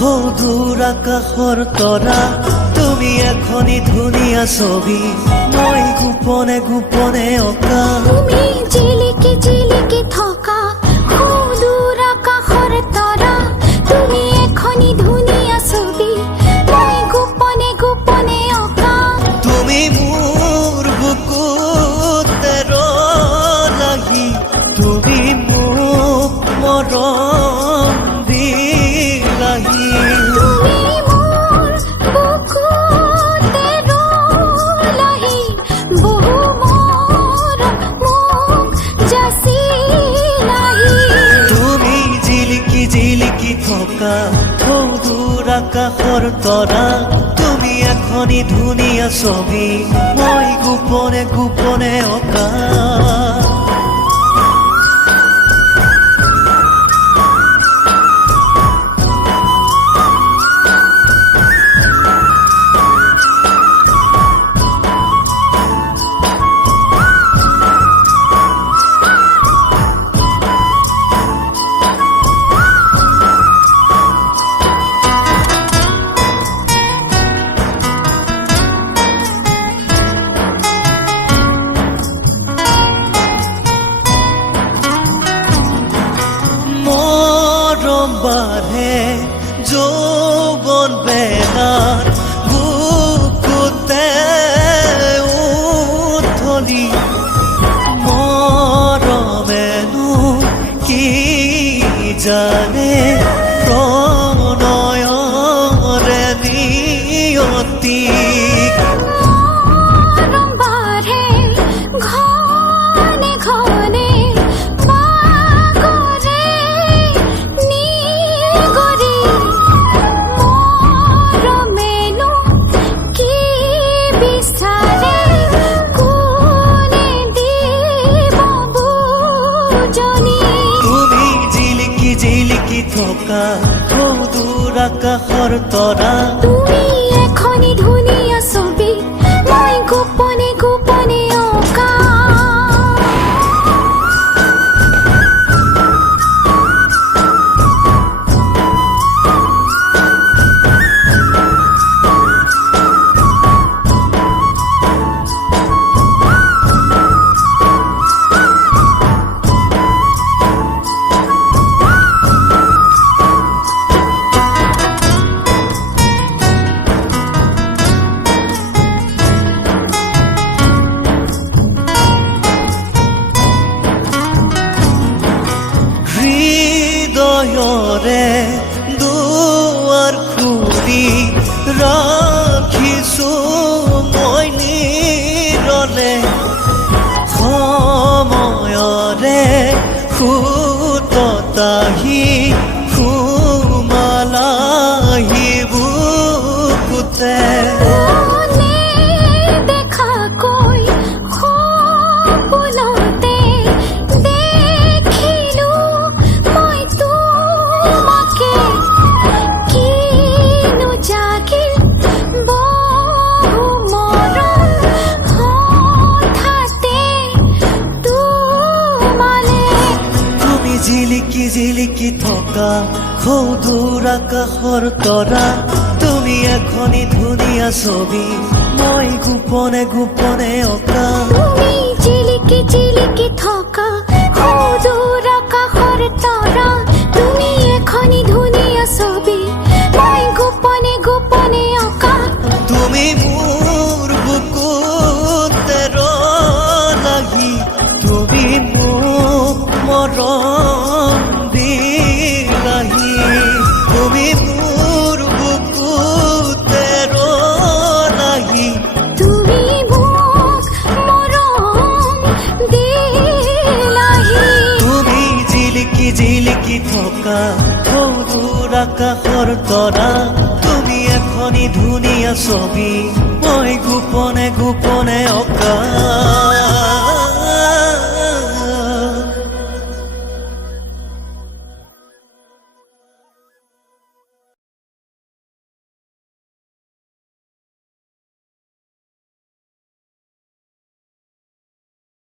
সৌদূৰ আকাশৰ তৰা তুমি এখনি ধুনীয়া ছবি মই গোপনে গোপনে অঁকা তুমি জিলিকি জিলিকি থকা সৌদূৰ আকাশৰ তৰা তুমি এখনি ধুনীয়া ছবি মই গোপনে গোপনে অঁকা তুমি মোৰ বুকুতে লাগি তুমি মোক মৰম দিলাহি তুমি মোৰ বুকুতে ৰলাহি বহু মৰম মোক যাচিলাহি তুমি জিলিকি জিলিকি থকা সৌদূৰ আকাশৰ তৰা তুমি এখনি ধুনীয়া ছবি মই গোপনে গোপনে অঁকা বাঢ়ে যৌৱন বেলাৰ বুকুতে উঠলি মৰমেনো কি জানে প্ৰণয়ৰে নিয়তি মৰম বাঢ়ে ঘনে ঘনে বাগৰে নিগৰি মৰমেনো কি বিচাৰে কোনে দিব বুজনি তুমি জিলিকি জিলিকি থকা সৌদূৰ আকাশৰ তৰা তুমি এখনি ধুনীয়া ছবি মই গোপনে গোপনে অঁকা হৃদয়ৰে দুৱাৰ খুলি ৰাখিছো মই নিৰলে সময়ৰে সুততাহি সুমালাহি বুকুতে মনে দেখাকৈ সপোনতে দেখিলো মই তোমাকে কিনো জাগিল বহু মৰম হঠাতে তোমালে তুমি জিলিকি জিলিকি থকা সৌদূৰ আকাশৰ তৰা তুমি এখনি ধুনীয়া ছবি মই গোপনে গোপনে অঁকা তুমি জিলিকি জিলিকি থকা সৌদূৰ আকাশৰ তৰা তুমি এখনি ধুনীয়া ছবি মই গোপনে গোপনে অঁকা তুমি মোৰ বুকুতে লাগি তুমি মোক মৰম দিলাহি তুমি মোৰ বুকুতে লাগি তুমি মোক মৰম দিলাহি তুমি জিলিকি জিলিকি থকা সৌদূৰ আকাশৰ তৰা তুমি এখনি ধুনীয়া ছবি মই গোপনে গোপনে অঁকা